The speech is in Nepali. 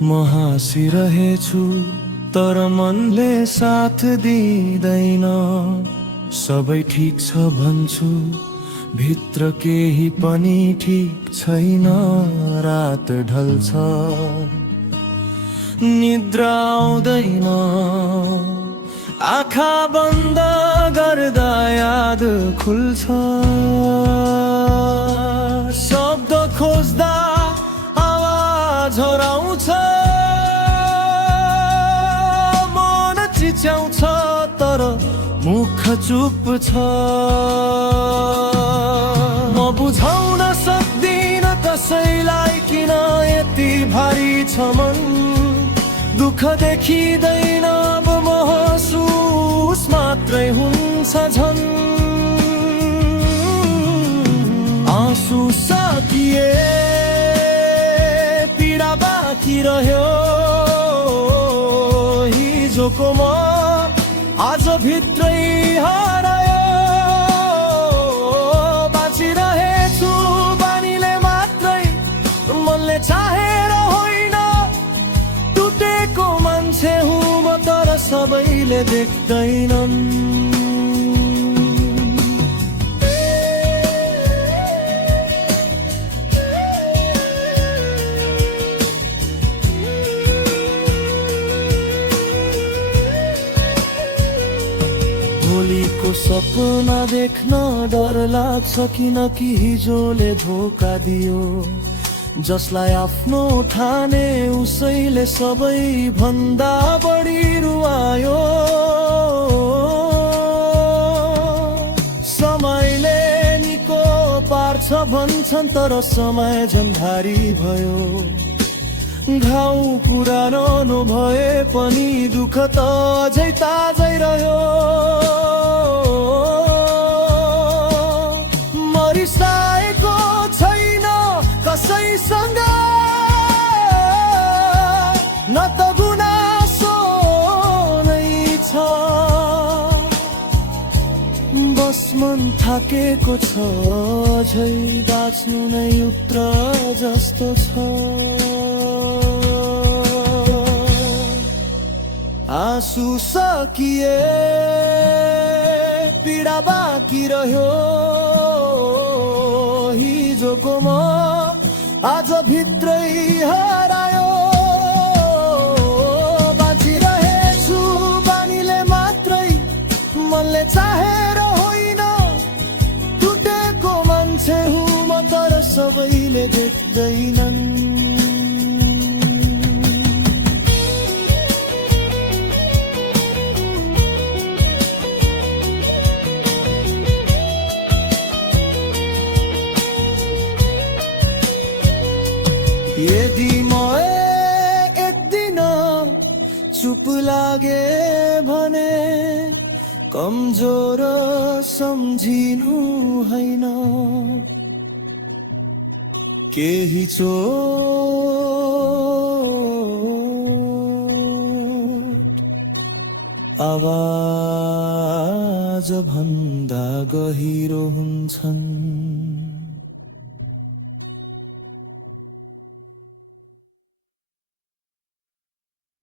म हाँसिरहेछु तर मनले साथ दिँदैन। सबै ठिक छ भन्छु भित्र केही पनि ठिक छैन। रात ढल्छ निद्रा आउँदैन, आँखा बन्द गर्दा याद खुल्छ। शब्द खोज्दा आवाज हराउँछ, मन चिच्याउँछ तर मुख चुप छ। म बुझाउन सक्दिन कसैलाई किन यति भारी छ मन। दुःख देखिँदैन अब महसुस मात्रै हुन्छ झन्। आँसु सकिए पीडा बाँकी रह्यो। हिजोको म आज भित्रै हरायो। बाँचिरहेछु बानीले मात्रै, मनले चाहेर होइन। टुटेको मान्छे हुँ म तर सबैले देख्दैनन्। भोलिको सपना देख्न डर लाग्छ, किनकि हिजोले धोका दियो। जसलाई आफ्नो ठाने उसैले सबै भन्दा बढी रुवायो। समयले निको पार्छ भन्छन् तर समय झन्झारी भयो। घाउ पुरानो भए पनि दुःख त अझै ताजै रह्यो। मरिसाएको छैन कसैसँग, न त गुनासो नै छ। बस मन थाकेको छ, अझै बाँच्नु नै उत्र जस्तो छ। आँसु सकिए पीडा बाँकी रह्यो। हिजोको म आज भित्रै हरायो। बाँचिरहेछु बानीले मात्रै, मनले चाहेर होइन। टुटेको मान्छे हुँ म तर सबैले देख्दैनन्। यदि म एक दिन चुप लागे भने कमजोर सम्झिनु होइन। केही चोट आवाज भन्दा गहिरो हुन्छन्।